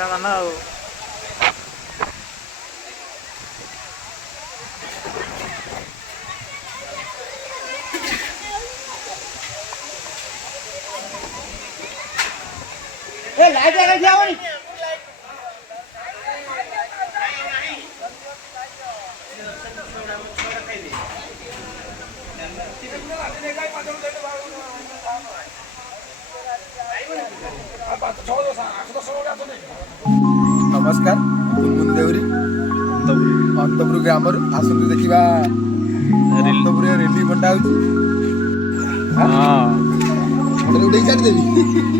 ପିଲାମାନେ ଆଉ लाइट लगा दिया हो नमस्कार गुनगुन देवरी अंतपुर ग्राम आसतु देखा अंतपुर रेली बंटा हो छाड़देवी